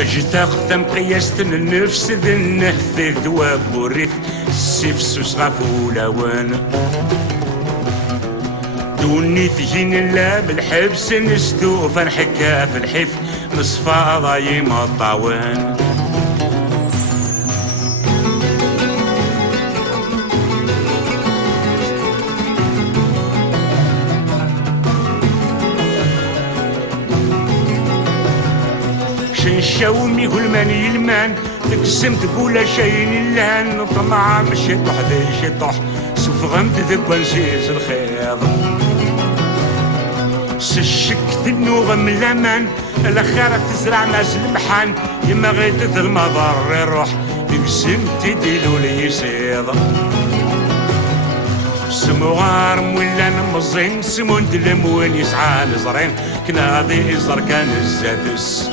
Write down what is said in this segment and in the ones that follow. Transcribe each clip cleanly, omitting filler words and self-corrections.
اجتاق تمقياست النفس ذي النهث ذواب وريث السيف سوس غفو لوان دوني تجين الله بالحبس نستوف نحكا في الحف مصفى ضايم الطاوان شنشاومي يقول ماني المان تقسم تقول شيء لان طمع مشي طح ذي شطح سوف غمت ذك ونسيز الخير سشكت النوغ من الامان الاخير تزرع ناس المحان يما غيت المضر الروح تقسم تديلو لي يسيض سمو غارم ولا نمزين سمو ندلم وين يسعى لزرين كنا ضي ازر كان الزادس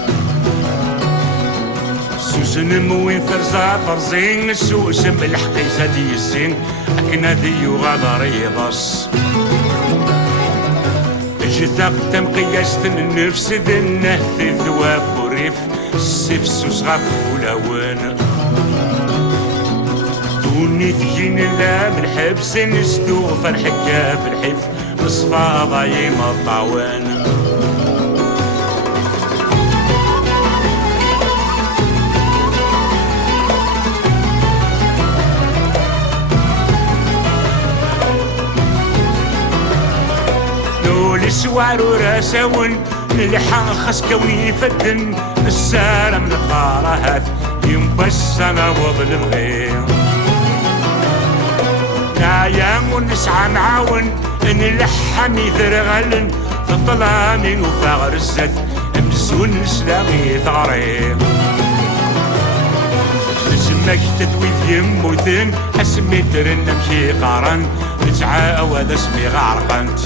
سوسن موين ثرزا فرزين السوسن بالحقي زادي السين اكنا ذي غادر يضص اجتاق تمقياست النفس ذي النهث ذواب وريف السيف سوس غفو لوان دوني تجين الله من حبس نستوف الحكا في الحف مصفى ضايم الطاوان سوار وراساون نلحق خاص كوني فدن السارة من الطارات ينبس انا وظل الغير نايا ونسعى نعاون نلحم يثرغلن في الظلام وفاغر الزد امزون نسلاغي ثغرير نسمك تدويد يموتن اسمي درن نمشي قارن نتعاود اسمي غارقنت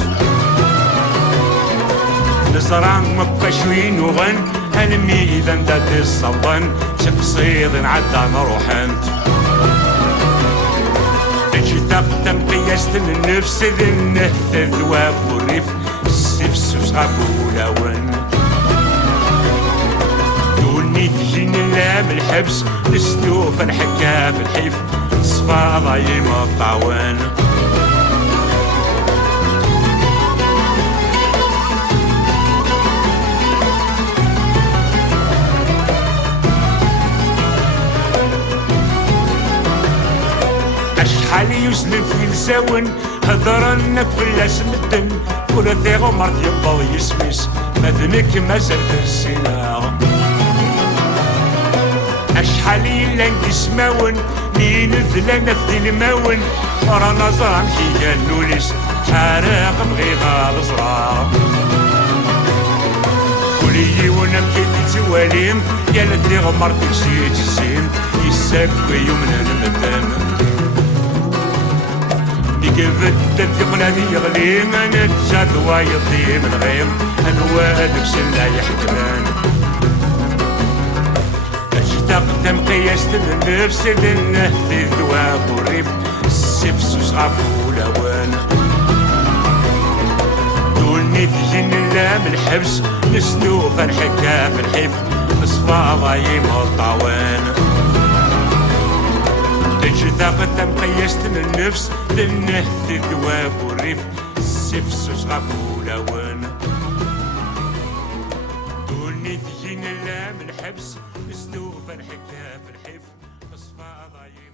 نصران مكفشوين وغن هلمي اذا نداد الصبان شقصيد عدى نروحنت اجتاق تمقياست النفس ذي النهث ذواب وريف السيف سوس غفو لوان دوني تجين الله بالحبس نستوف الحكا في الحيف صفا ضايم الطاوان حالي يسلم في لساون هضرنك في اللاس مدن كل ثيغو مرض يبض يسميس مذنك ما زلت السلاغ اشحالي لان كسماون مين ذلنا في الماون رانا زران حيا النوليس حارق مغيغا الزرار كلي ونمكي تواليم يا لثيغو مرض يسيت السين يساكوي يمنا المدن كيفت تثقنا ذي يغلي انا تشاد وايطي من غيم انوادك سلا يحكمان اشتاق تمقياست النفس للنهث ذواب وريف السيف سوس غفو لوان دوني تجين الله من الحبس نستوف الحكا في الحف مصفى ضايم الطاوان اجتاق تمقياست النفس للنهث ذواب وريف السيف سوس غفو لوان دوني تجين الله من الحبس نستوف الحكا في الحف مصفى ضايم